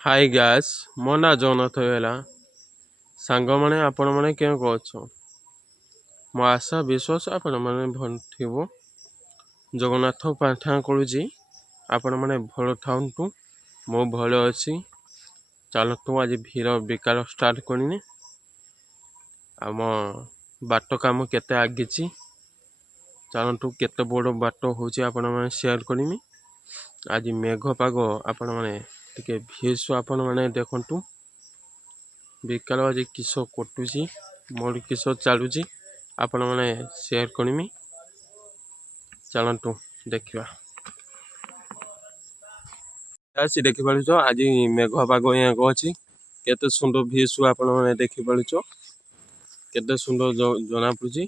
High gas ମୋ ନାଁ ଜଗନ୍ନାଥ ବେହେରା। ସାଙ୍ଗମାନେ ଆପଣମାନେ କେଉଁ ଅଛ? ମୋ ଆଶା ବିଶ୍ୱାସ ଆପଣମାନେ ଭଲ ଥିବ। ଜଗନ୍ନାଥ ପ୍ରାର୍ଥନା କରୁଛି ଆପଣମାନେ ଭଲ ଥାନ୍ତୁ। ମୁଁ ଭଲ ଅଛି। ଚାଲନ୍ତୁ ଆଜି ଭିଡ଼ ବିକାର ଷ୍ଟାର୍ଟ କରିନି। ଆମ ବାଟ କାମ କେତେ ଆଗିଛି ଚାଲନ୍ତୁ କେତେ ବଡ଼ ବାଟ ହେଉଛି ଆପଣମାନେ ସେୟାର କରିମି। ଆଜି ମେଘ ପାଗ ଆପଣମାନେ ଟିକେ ଭିଉସ୍ ଆପଣମାନେ ଦେଖନ୍ତୁ। ବିକାଳ ଆଜି କିସ କଟୁଛି ମୋର କିସ ଚାଲୁଛି ଆପଣମାନେ ସେୟାର କରିମି। ଚାଲନ୍ତୁ ଦେଖିବା। ଆସି ଦେଖିପାରୁଛ ଆଜି ମେଘ ପାଗ ଏୟାକୁ ଅଛି। କେତେ ସୁନ୍ଦର ଭିଉସ୍ ଆପଣମାନେ ଦେଖିପାରୁଛ। କେତେ ସୁନ୍ଦର ଜଣାପଡ଼ୁଛି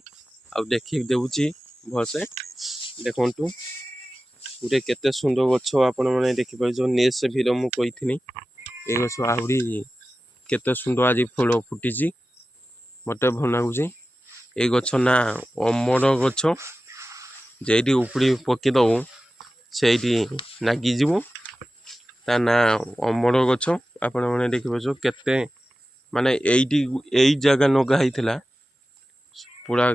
ଆଉ ଦେଖିକି ଦେଉଛି ଭଲସେ ଦେଖନ୍ତୁ। ଗୋଟେ କେତେ ସୁନ୍ଦର ଗଛ ଆପଣମାନେ ଦେଖିପାରୁଛ। ନେସ୍ ଭିଡ଼ ମୁଁ କହିଥିଲି ଏ ଗଛ ଆହୁରି କେତେ ସୁନ୍ଦର ଆଜି ଫୁଲ ଫୁଟିଛି। ମୋତେ ଭଲ ଲାଗୁଛି। ଏଇ ଗଛ ନା ଅମର ଗଛ। ଯେଇଠି ଉପୁଡ଼ି ପକେଇଦବୁ ସେଇଠି ନାଗିଯିବ। ତା ନା ଅମର ଗଛ। ଆପଣମାନେ ଦେଖିପାରୁଛ କେତେ ମାନେ ଏଇ ଜାଗା ନଗା ହେଇଥିଲା ପୁରା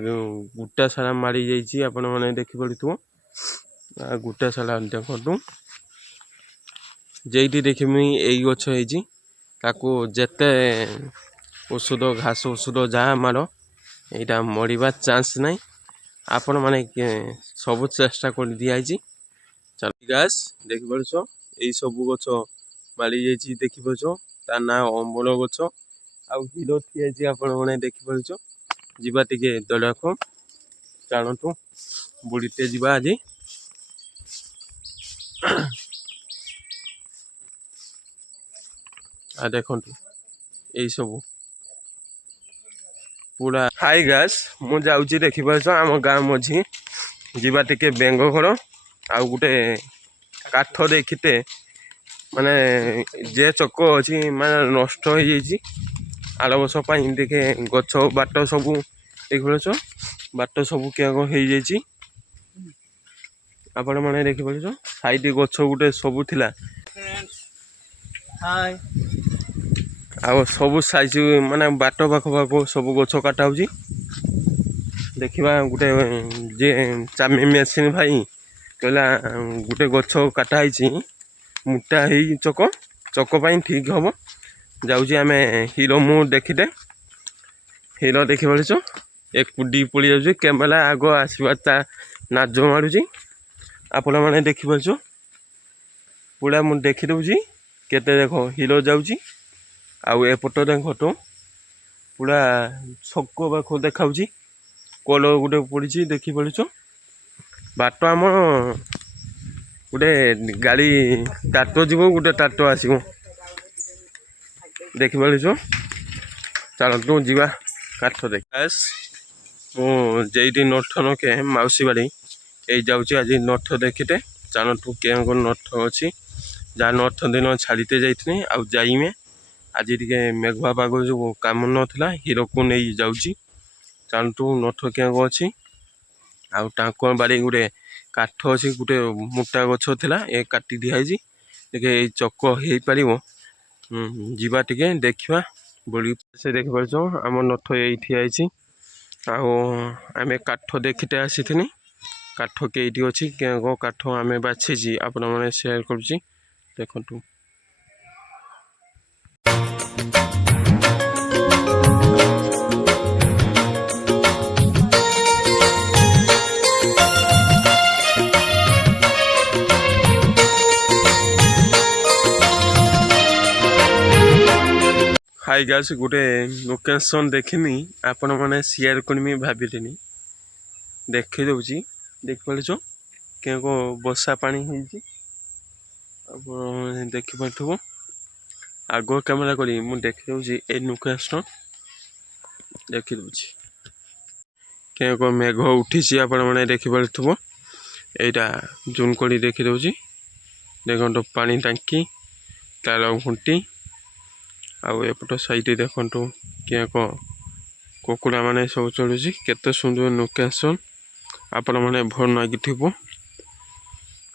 ଗୁଟା ସାରା ମାଡ଼ି ଯାଇଛି ଆପଣମାନେ ଦେଖିପାରୁଥିବ। ଗୁଟା ସାରା ଦେଖନ୍ତୁ ଯେଇଠି ଦେଖିମି ଏଇ ଗଛ ହେଇଛି ତାକୁ ଯେତେ ଔଷଧ ଘାସ ଔଷଧ ଯାହା ମାର ଏଇଟା ମରିବା ଚାନ୍ସ ନାହିଁ। ଆପଣମାନେ ସବୁ ଚେଷ୍ଟା କରି ଦିଆଯାଇଛି। ଗାସ୍ ଦେଖିପାରୁଛ ଏଇ ସବୁ ଗଛ ମାଡ଼ି ଯାଇଛି ଦେଖିପାରୁଛ। ତା ନାଁ ଅମ୍ବଳ ଗଛ ଆଉ ହିଡ଼ ଠିଆ ହେଇଛି ଆପଣମାନେ ଦେଖିପାରୁଛ। ଯିବା ଟିକେ ଦଳାକୁ ଚାଲନ୍ତୁ ବୁଲିତେ ଯିବା ଆଜି। ଦେଖନ୍ତୁ ଏଇ ସବୁ ପୁରା ହାଇ ଗାସ୍ ମୁଁ ଯାଉଛି ଦେଖିପାରୁଛ ଆମ ଗାଁ ମଝି ଯିବା ଟିକେ ବେଙ୍ଗ ଘର ଆଉ ଗୋଟେ କାଠ ଦେଖିତେ ମାନେ ଯେ ଚକ ଅଛି ମାନେ ନଷ୍ଟ ହେଇଯାଇଛି ଆର ବର୍ଷ ପାଇଁ ଟିକେ ଗଛ ବାଟ ସବୁ ଦେଖିପାରୁଛ। ବାଟ ସବୁ କିଆକ ହେଇଯାଇଛି ଆପଣମାନେ ଦେଖିପାରୁଛ। ସାଇଡ ଗଛ ଗୋଟେ ସବୁ ଥିଲା ଆଉ ସବୁ ସାଇଜ ମାନେ ବାଟ ପାଖ ସବୁ ଗଛ କାଟା ହଉଛି। ଦେଖିବା ଗୋଟେ ଯେ ଚାମି ମେସିନ୍ ଭାଇ କହିଲା ଗୋଟେ ଗଛ କାଟା ହେଇଛି ମୋଟା ହେଇ ଚକ ପାଇଁ ଠିକ ହବ। ଯାଉଛି ଆମେ ହିରୋ ମୁଁ ଦେଖିତେ ହିରୋ ଦେଖିପାରୁଛ ଏକୁଟି ପଡ଼ି ଯାଉଛି କ୍ୟାମେରା ଆଗ ଆସିବା ତା ନାଜ ମାରୁଛି ଆପଣମାନେ ଦେଖିପାରୁଛ। ପୁରା ମୁଁ ଦେଖିଦେଉଛି କେତେ ଦେଖ ହିରୋ ଯାଉଛି ଆଉ ଏପଟ ଦେଖ ପୁରା ଛକ ପାଖ ଦେଖାଉଛି କଲ ଗୋଟେ ପଡ଼ିଛି ଦେଖିପାରୁଛ। ବାଟ ଆମ ଗୋଟେ ଗାଡ଼ି ଟ୍ରାକ୍ଟର ଯିବ ଗୋଟେ ଟ୍ରାକ୍ଟର ଆସିବ ଦେଖିପାରୁଛ। ଚାଲନ୍ତୁ ଯିବା କାଠ ଦେଖ ମୁଁ ଯେଇଠି ନଠ ନକେ ମାଉସୀ ବାଡ଼ି ଏଇ ଯାଉଛି ଆଜି ନଠ ଦେଖିତେ। ଚାଲନ୍ତୁ କେଉଁ ନଠ ଅଛି ଯାହା ନଠ ଦିନ ଛାଡ଼ିତେ ଯାଇଥିଲି ଆଉ ଯାଇମେ ଆଜି ଟିକେ ମେଘୁଆ ପାଗ ଯୋଗୁଁ କାମ ନଥିଲା ହିରୋକୁ ନେଇ ଯାଉଛି। ଚାଲନ୍ତୁ ନଠ କେଉଁ ଅଛି ଆଉ ତାଙ୍କ ବାଡ଼ି ଗୋଟେ କାଠ ଅଛି ଗୋଟେ ମୋଟା ଗଛ ଥିଲା ଏ କାଟି ଦିଆହେଇଛି ଟିକେ ଏଇ ଚକ ହେଇପାରିବ। ଯିବା ଟିକେ ଦେଖିବା ବୁଲି ସେ ଦେଖିପାରୁଛ ଆମ ନଠ ଏଇଠି ହେଇଛି ଆଉ ଆମେ କାଠ ଦେଖିତେ ଆସିଥିନି। କାଠ କେଇଠି ଅଛି କେଉଁ କାଠ ଆମେ ବାଛିଛି ଆପଣମାନେ ସେୟାର କରୁଛି ଦେଖନ୍ତୁ। ହାଇ ଗାସ୍ ଗୋଟେ ଲୋକେସନ୍ ଦେଖିନି ଆପଣମାନେ ସେୟାର କରିମି ଭାବିଲିନି ଦେଖେଇ ଦେଉଛି ଦେଖିପାରୁଛ କେଉଁ ବର୍ଷା ପାଣି ହେଇଛି ଆପଣ ଦେଖିପାରୁଥିବ। ଆଗ କ୍ୟାମେରା କରି ମୁଁ ଦେଖିଦେଉଛି ଏଇ ଲୋକେସନ୍ ଦେଖିଦେଉଛି କେଉଁ ମେଘ ଉଠିଛି ଆପଣମାନେ ଦେଖିପାରୁଥିବ। ଏଇଟା ଜୁମ୍ କରି ଦେଖିଦେଉଛି ଦେଖନ୍ତୁ ପାଣି ଟାଙ୍କି ତାର ଖୁଣ୍ଟି ଆଉ ଏପଟ ସାଇଟ୍ ଦେଖନ୍ତୁ କେଉଁ କୁକୁଡ଼ା ମାନେ ସବୁ ଚଳୁଛି କେତେ ସୁନ୍ଦର ଲୋକେସନ୍ ଆପଣମାନେ ଭଲ ଲାଗିଥିବ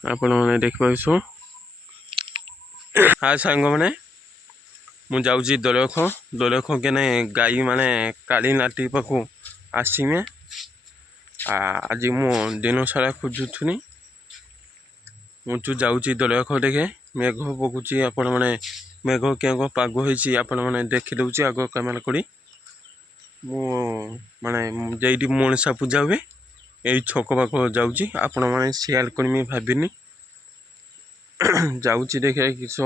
ଆପଣମାନେ ଦେଖିପାରୁଛ। ହଁ ସାଙ୍ଗମାନେ ମୁଁ ଯାଉଛି ଦଳଖ କେନେ ଗାଈ ମାନେ କାଳି ନାଟି ପାଖକୁ ଆସିମେ। ଆଜି ମୁଁ ଦିନ ସାରା ଖୋଜୁଥୁନି। ମୁଁ ଯାଉଛି ଦଳଖ ଦେଖେ ମେଘ ପକଉଛି। ଆପଣ ମାନେ ମେଘ କେଉଁ ପାଗ ହେଇଛି ଆପଣ ମାନେ ଦେଖିଦେଉଛି ଆଗ କ୍ୟାମେରା କରି। ମୁଁ ମାନେ ଯେଇଠି ମଣିଷା ପୂଜା ହୁଏ ଏଇ ଛକ ପାଖ ଯାଉଛି। ଆପଣ ମାନେ ସେୟାର କରିମି ଭାବିନି। ଯାଉଛି ଦେଖେ କିସ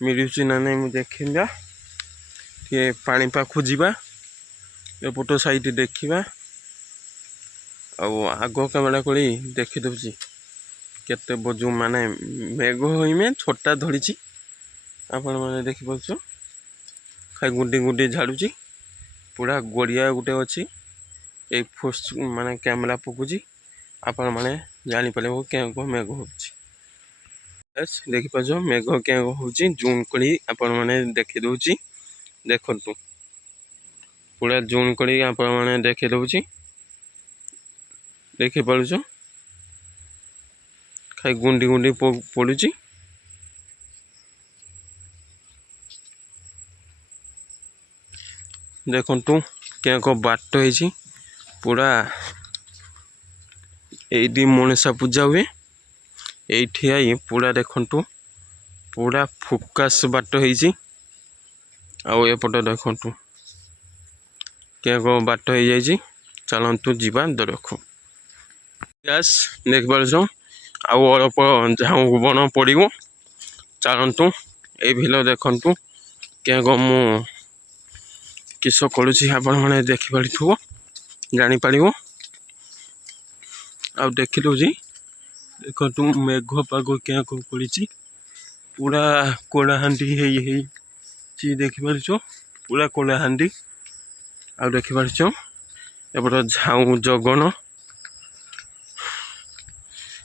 ମିଳୁଛି ନା ନାଇଁ ମୁଁ ଦେଖିବା। ଟିକେ ପାଣି ପାଖକୁ ଯିବା, ଏପଟ ସାଇଟ୍ ଦେଖିବା। ଆଉ ଆଗ କ୍ୟାମେରା କରି ଦେଖିଦେଉଛି କେତେ ବଜୁ ମାନେ ମେଘ ହୋଇମେ ଛୋଟା ଧରିଛି। ଆପଣ ମାନେ ଦେଖିପାରୁଛ ଖାଇ ଗୁଣ୍ଡି ଗୁଣ୍ଡି ଝାଡ଼ୁଛି। ପୁରା ଗଡ଼ିଆ ଗୋଟେ ଅଛି। ଏଇ ମାନେ କ୍ୟାମେରା ପକାଉଛି। ଆପଣ ମାନେ ଜାଣିପାରିବ କେଉଁ ମେଘ ହେଉଛି। ଦେଖିପାରୁଛ ମେଘ କେଉଁ ହେଉଛି ଜୁମ୍ କରି ଆପଣ ମାନେ ଦେଖିଦେଉଛି। ଦେଖନ୍ତୁ ପୁରା ଜୁମ୍ କରି ଆପଣ ମାନେ ଦେଖିଦେଉଛି। ଦେଖିପାରୁଛ ଖାଇ ଗୁଣ୍ଡି ଗୁଣ୍ଡି ପଡ଼ୁଛି। ଦେଖନ୍ତୁ କେଉଁ ବାଟ ହେଇଛି। ପୁରା ଏଇଠି ମଣିଷା ପୂଜା ହୁଏ। ଏଇଠି ଆଇ ପୁରା ଦେଖନ୍ତୁ ପୁରା ଫୋକାସ୍ ବାଟ ହେଇଛି। ଆଉ ଏପଟ ଦେଖନ୍ତୁ କେଉଁ ବାଟ ହେଇଯାଇଛି। ଚାଲନ୍ତୁ ଯିବା ଦଳଖ। ଗ୍ୟାସ୍ ଦେଖିପାରୁଛ ଆଉ ଅଳ୍ପ ଝାଉଁ ବଣ ପଡ଼ିବ। ଚାଲନ୍ତୁ ଏଇ ଭିଲ ଦେଖନ୍ତୁ କେଉଁ ମୁଁ କିସ କରୁଛି ଆପଣ ମାନେ ଦେଖିପାରିଥିବ ଜାଣିପାରିବ। ଆଉ ଦେଖିଦଉଛି ଦେଖନ୍ତୁ ମେଘ ପାଗ କେଉଁ କରିଛି। ପୁରା କଳାହାଣ୍ଡି ହେଇଛି ଦେଖିପାରୁଛ ପୁରା କଳାହାଣ୍ଡି। ଆଉ ଦେଖିପାରୁଛ ଏପଟ ଝାଉଁ ଜଗନ।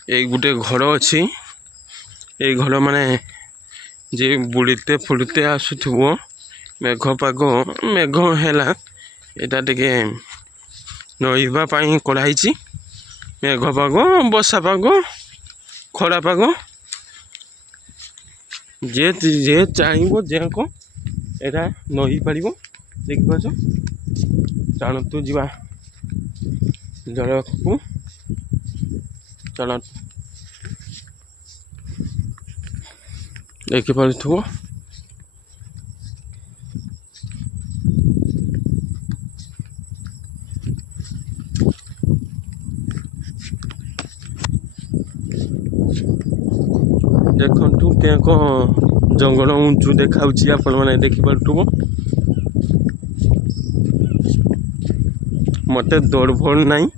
ଏଇ ଗୋଟେ ଘର ଅଛି। ଏଇ ଘର ମାନେ ଯେ ବୁଲିତେ ଫୁଲିତେ ଆସୁଥିବ ମେଘ ପାଗ ମେଘ ହେଲା ଏଇଟା ଟିକେ ରହିବା ପାଇଁ କରାହେଇଛି। ମେଘ ପାଗ ବର୍ଷା ପାଗ ଖରା ପାଗ ଯେ ଚାହିଁବ ଯାକ ଏଇଟା ରହିପାରିବ। ଦେଖିପାରୁଛ ଚାଲନ୍ତୁ ଯିବା ଦଳଖକୁ। ଚାଲନ୍ତୁ ଦେଖିପାରୁଥିବ ଦେଖନ୍ତୁ କେଉଁ ଜଙ୍ଗଲ ଉଞ୍ଚୁ ଦେଖାଉଛି ଆପଣ ମାନେ ଦେଖିପାରୁଥିବ। ମତେ ଦୌଡ଼ ଫୋଡ଼ ନାହିଁ।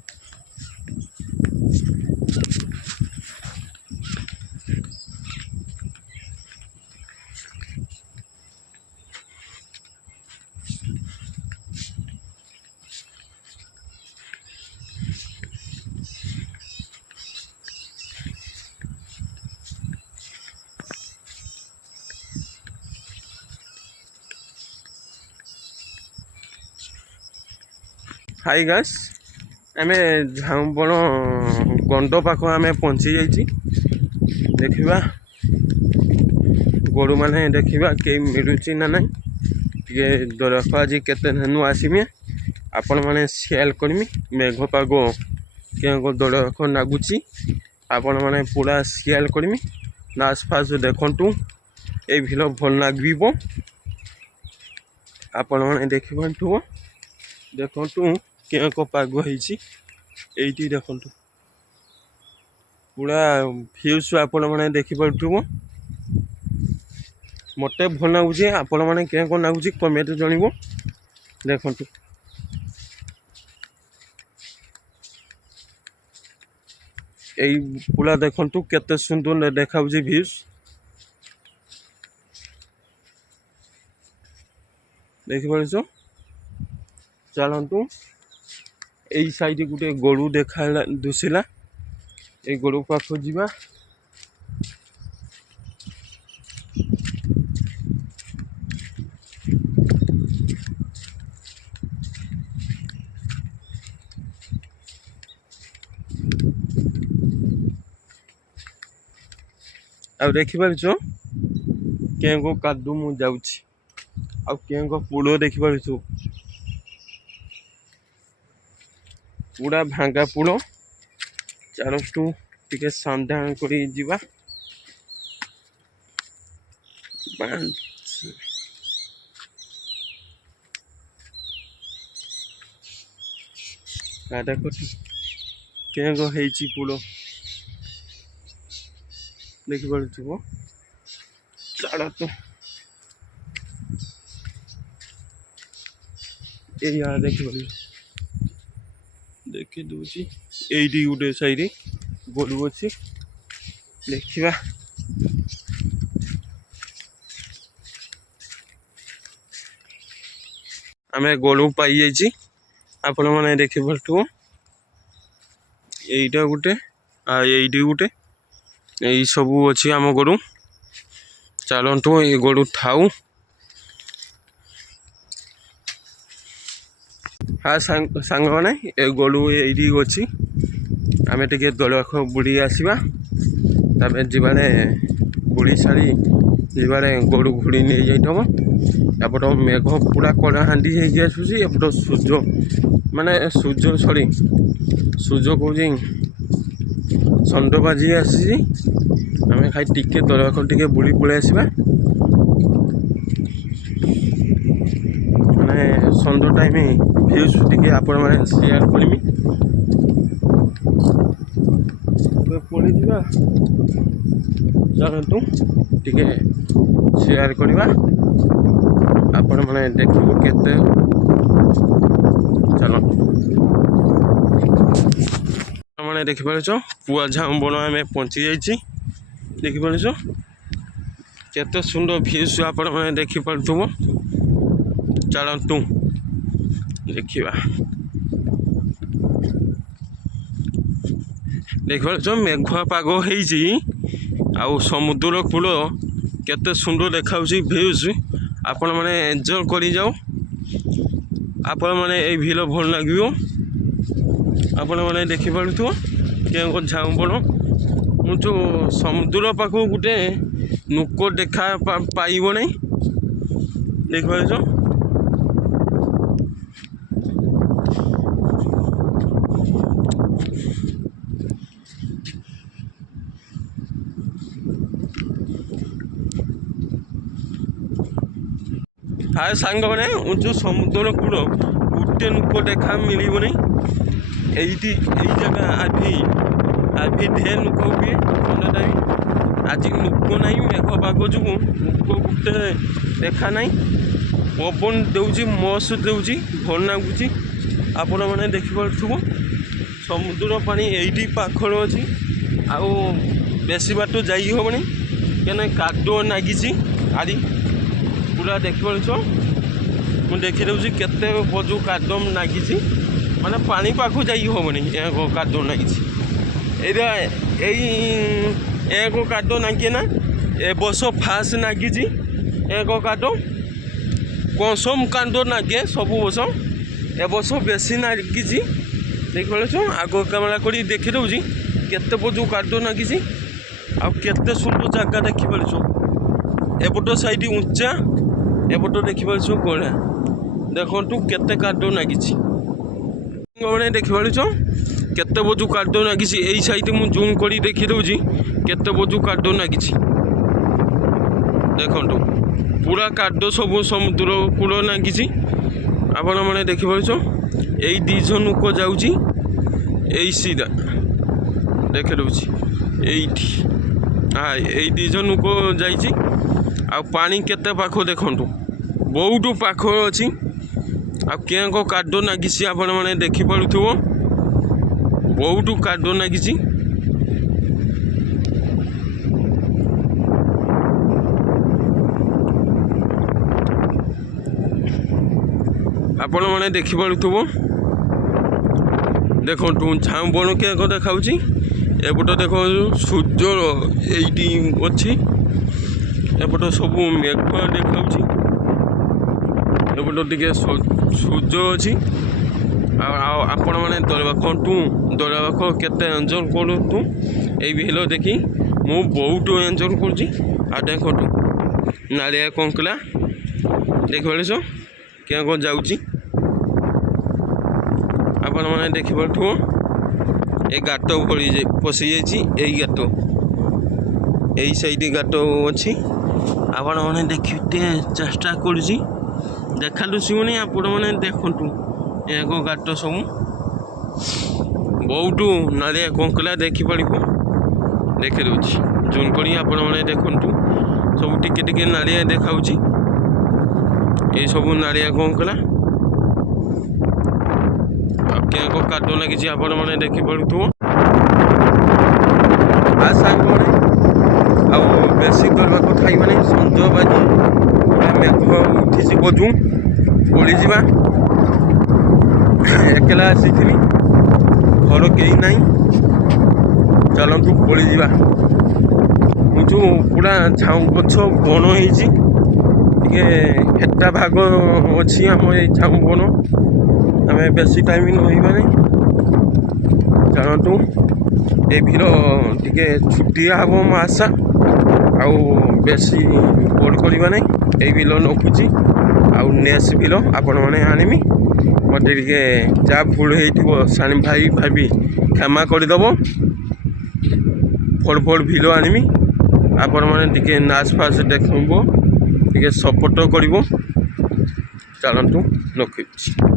ହାଇ ଗାଇସ୍ ଆମେ ଝାଉଁ ବଣ ଗଣ୍ଡ ପାଖ ଆମେ ପହଞ୍ଚି ଯାଇଛି। ଦେଖିବା ଗୋରୁମାନେ ଦେଖିବା କେହି ମିଳୁଛି ନା ନାହିଁ। ଟିକେ ଦଳଖ ଆଜି କେତେ ଦିନୁ ଆସିମି ଆପଣ ମାନେ ସେୟାର କରିମି। ମେଘ ପାଗ କେଉଁ ଦଳଖ ଲାଗୁଛି ଆପଣ ମାନେ ପୁରା ସେୟାର କରିମି। ନାସ୍ ଫାସ୍ ଦେଖନ୍ତୁ ଏଇ ଭିଲ ଭଲ ଲାଗିବ। ଆପଣ ମାନେ ଦେଖିପାରୁଥିବ ଦେଖନ୍ତୁ କେଉଁ ପାଗ ହେଇଛି। ଏଇଠି ଦେଖନ୍ତୁ ପୁରା ଫ୍ୟୁଜ୍ ଆପଣ ମାନେ ଦେଖିପାରୁଥିବ। ମତେ ଭଲ ଲାଗୁଛି ଆପଣ ମାନେ କେଉଁ ଲାଗୁଛି କମେଣ୍ଟ ଜଣିବ। ଦେଖନ୍ତୁ ଏଇ ପୁରା ଦେଖନ୍ତୁ କେତେ ସୁନ୍ଦର ଦେଖାଉଛି ଭ୍ୟୁଜ୍। ଦେଖିପାରୁଛ ଚାଲନ୍ତୁ ଏଇ ସାଇଡ୍ ଗୋଟେ ଗରୁ ଦେଖା ଦୁଶିଲା। ଏଇ ଗରୁ ପାଖକୁ ଯିବା। ଆଉ ଦେଖିପାରୁଛ କେଉଁ କାଦୁ ମୁଁ ଯାଉଛି। ଆଉ କେଉଁ ପୋଳ ଦେଖିପାରୁଛୁ ପୁରା ଭାଙ୍ଗା ପୋଳ। ଚାଲନ୍ତୁ ଟିକେ ସନ୍ଧାନ କରି ଯିବା। ଦେଖ କେଉଁ ହେଇଛି ପୋଳ ଦେଖିପାରୁଥିବ। ଚାଲନ୍ତୁ ଏଇଆ ଦେଖିପାରୁଛୁ ଦେଖି ଦଉଛି ଏଇଠି ଗୋଟେ ସାଇରେ ଗୋରୁ ଅଛି ଦେଖିବା। ଆମେ ଗୋରୁ ପାଇଯାଇଛି ଆପଣ ମାନେ ଦେଖିପାରୁଥିବ। ଏଇଟା ଗୋଟେ ଏଇଠି ଗୋଟେ ଏଇ ସବୁ ଅଛି ଆମ ଗୋରୁ। ଚାଲନ୍ତୁ ଏଇ ଗୋରୁ ଥାଉ। ସାଙ୍ଗମାନେ ଏ ଗୋରୁ ଏଇଠି ଅଛି। ଆମେ ଟିକେ ଦଳଖ ବୁଲି ଆସିବା ତାପରେ ଯିବାରେ ବୁଲି ସାରି ଯିବାରେ ଗୋରୁ ଘୁଡ଼ି ନେଇଯାଇଥିବ। ଏପଟ ମେଘ ପୁରା କଳାହାଣ୍ଡି ହେଇକି ଆସୁଛି। ଏପଟ ସୂର୍ଯ୍ୟ ମାନେ ସୂର୍ଯ୍ୟ କହୁଛି ଷଣ୍ଢ ବାଜି ଆସିଛି। ଆମେ ଖାଇ ଟିକେ ଦଳଖ ଟିକେ ବୁଲି ପଳେଇ ଆସିବା। ମାନେ ସନ୍ଧ୍ୟା ଟାଇମ୍ ଭ୍ୟୁଜ୍ ଟିକେ ଆପଣମାନେ ସେୟାର କରିବି। ଏବେ ପଳେଇଯିବା। ଚାଲନ୍ତୁ ଟିକେ ସେୟାର କରିବା ଆପଣମାନେ ଦେଖିବୁ କେତେ। ଚାଲନ୍ତୁ ଆପଣମାନେ ଦେଖିପାରୁଛ ପୁଆଝାଉଁ ବଣ ଆମେ ପହଞ୍ଚି ଯାଇଛି। ଦେଖିପାରୁଛ କେତେ ସୁନ୍ଦର ଭ୍ୟୁଜ୍ ଆପଣମାନେ ଦେଖିପାରୁଥିବ। ଚାଲନ୍ତୁ ଦେଖିବା। ଦେଖିପାରୁଛ ମେଘୁଆ ପାଗ ହେଇଛି ଆଉ ସମୁଦ୍ର କୂଳ କେତେ ସୁନ୍ଦର ଦେଖାଉଛି ଭ୍ୟୁଜ୍। ଆପଣମାନେ ଏନ୍ଜୟ କରିଯାଉ। ଆପଣମାନେ ଏଇ ଭିଡ଼ିଓ ଭଲ ଲାଗିବ। ଆପଣମାନେ ଦେଖିପାରୁଥିବ କେଉଁ ଝାଉଁ ବଣ। ମୁଁ ଯେଉଁ ସମୁଦ୍ର ପାଖକୁ ଗୋଟେ ନୋକ ଦେଖା ପାଇବ ନାହିଁ। ଦେଖିପାରୁଛ ସାଙ୍ଗମାନେ ଉଞ୍ଚୁ ସମୁଦ୍ର କୂଳ ଗୋଟେ ନୋକ ଦେଖା ମିଳିବନି। ଏଇ ଜାଗା ଆଭି ଢେର ନୋକ ହୁଏ। ଆଜି ନୋକ ନାହିଁ ମେଘ ପାଗ ଯୋଗୁଁ ନୋକ ଗୋଟେ ଦେଖା ନାହିଁ। ପବନ ଦେଉଛି ମସ୍ତ ଦେଉଛି ଭଲ ଲାଗୁଛି। ଆପଣମାନେ ଦେଖିପାରୁଥିବ ସମୁଦ୍ର ପାଣି ଏଇଠି ପାଖରେ ଅଛି। ଆଉ ବେଶୀ ବାଟ ଯାଇ ହେବନି କାହିଁକିନା କାଦୁଅ ନାଗିଛି। ଆରି ପୁରା ଦେଖିପାରୁଛ ମୁଁ ଦେଖିଦେଉଛି କେତେ ବଜୁ କାଦୁଅ ନାଗିଛି। ମାନେ ପାଣି ପାଖକୁ ଯାଇ ହେବନି କାଦୁଅ ନାଗିଛି। ଏଇଟା ଏକ କାଦୁଅ ନାଗେ ନା ଏ ବର୍ଷ ଫାଷ୍ଟ ନାଗିଛି। ଏକ କାଦୁଅ କସମ କାଦୁଅ ନାଗେ ସବୁ ବର୍ଷ। ଏ ବର୍ଷ ବେଶୀ ନାଗିଛି। ଦେଖିପାରୁଛ ଆଗ କ୍ୟାମେରା କରି ଦେଖିଦେଉଛି କେତେ ବଜୁ କାଦୁଅ ନାଗିଛି। ଆଉ କେତେ ସୁନ୍ଦର ଜାଗା ଦେଖିପାରୁଛ। ଏପଟ ସାଇଡ୍ ଉଞ୍ଚା ଏପଟ ଦେଖିପାରୁଛ କଳା। ଦେଖନ୍ତୁ କେତେ କାଦୁଅ ନାଗିଛି। ଦେଖିପାରୁଛ କେତେ ବଜୁ କାଦୁଅ ନାଗିଛି। ଏଇ ସାଇଡ୍ ମୁଁ ଜୁମ୍ କରି ଦେଖିଦେଉଛି କେତେ ବଜୁ କାଦୁଅ ନାଗିଛି। ଦେଖନ୍ତୁ ପୁରା କାଦୁଅ ସବୁ ସମୁଦ୍ର କୂଳ ନାଗିଛି। ଆପଣମାନେ ଦେଖିପାରୁଛ ଏଇ ଦୁଇ ଜଣ ଲୋକ ଯାଉଛି ଏଇ ସିଧା ଦେଖିଦେଉଛି ଏଇଠି। ଏଇ ଦୁଇ ଜଣ ଲୋକ ଯାଇଛି। ଆଉ ପାଣି କେତେ ପାଖ ଦେଖନ୍ତୁ ବହୁତ ପାଖରେ ଅଛି। ଆଉ କେଉଁ କାଦୁଅ ନାଗିଛି ଆପଣମାନେ ଦେଖିପାରୁଥିବ ବହୁତ କାଦୁଅ ନାଗିଛି। ଆପଣମାନେ ଦେଖିପାରୁଥିବ ଦେଖନ୍ତୁ ଝାଉଁ ବଣ କେଉଁ ଦେଖାଉଛି। ଏପଟ ଦେଖନ୍ତୁ ସୂର୍ଯ୍ୟ ଏଇଠି ଅଛି। ଏପଟ ସବୁ ମେଘୁଆ ଦେଖାଉଛି। ଏପଟ ଟିକେ ସୂର୍ଯ୍ୟ ଅଛି। ଆଉ ଆପଣମାନେ ଦଳବାଖ କେତେ ଏନ୍ଜୟ କରନ୍ତୁ ଏଇ ଭିଡ଼ିଓ ଦେଖି। ମୁଁ ବହୁତ ଏନ୍ଜୟ କରୁଛି। ଆଉ ଦେଖନ୍ତୁ ନାଳିଆ କଙ୍କଡ଼ା ଦେଖିପାରୁଛ କେଁ କ'ଣ ଯାଉଛି ଆପଣମାନେ ଦେଖିପାରୁଥିବ। ଏ ଗାତ ଭଳି ପଶିଯାଇଛି। ଏଇ ଗାତ ଏଇ ସାଇଡ୍ ଗାତ ଅଛି। ଆପଣମାନେ ଦେଖିତେ ଚେଷ୍ଟା କରୁଛି ଦେଖାନ୍ତୁ ଶୁଣି ଆପଣମାନେ ଦେଖନ୍ତୁ ଏକ ଗାତ ସବୁ ବହୁତ ନାଳିଆ କଙ୍କଡ଼ା ଦେଖିପାରିବ। ଦେଖିଦେଉଛି ଜୁମ୍ କରି ଆପଣମାନେ ଦେଖନ୍ତୁ ସବୁ ଟିକେ ଟିକେ ନାଳିଆ ଦେଖାଉଛି। এই ସବୁ ନାଳିଆ କଙ୍କଡ଼ା ଆଉ କେଁ କାଦ ଲାଗିଛି ଆପଣମାନେ ଦେଖିପାରୁଥିବ। ସାଙ୍ଗମାନେ ଆଉ ବେଶୀ କରିବା କଥା ଖାଇବାନି। ସଞ୍ଜ ବାଜି ପୁରା ମେଘ ଉଠିଛି ବୋଧୁ ପଳିଯିବା। ଏକଲା ଆସିଥିଲି ଘର କେହି ନାହିଁ। ଚାଲନ୍ତୁ ପଳିଯିବା। ମୁଁ ଯେଉଁ ପୁରା ଝାଉଁ ଗଛ ବଣ ହେଇଛି ଟିକେ ହେଟା ଭାଗ ଅଛି ଆମ ଏଇ ଝାଉଁ ବଣ। ଆମେ ବେଶୀ ଟାଇମ୍ ରହିବାନି। ଜାଣନ୍ତୁ ଏ ଭିଡ଼ ଟିକେ ଛୁଟିଆ ହେବ ମୋ ଆଶା। ଆଉ ବେଶୀ ବଡ଼ କରିବା ନାହିଁ। ଏଇ ବିଲ ରଖୁଛି ଆଉ ନେକ୍ସଟ ବିଲ ଆପଣମାନେ ଆଣିବି। ମୋତେ ଟିକେ ଯାହା ଭୁଲ ହେଇଥିବ ସାଣି ଭାଇ ଭାବି କ୍ଷମା କରିଦେବ। ଫଡ଼ ଭିଡ଼ ଆଣିବି। ଆପଣମାନେ ଟିକେ ନାଚ ଫାଚ ଦେଖବ ଟିକେ ସପୋର୍ଟ କରିବ। ଚାଲନ୍ତୁ ରଖୁଛି।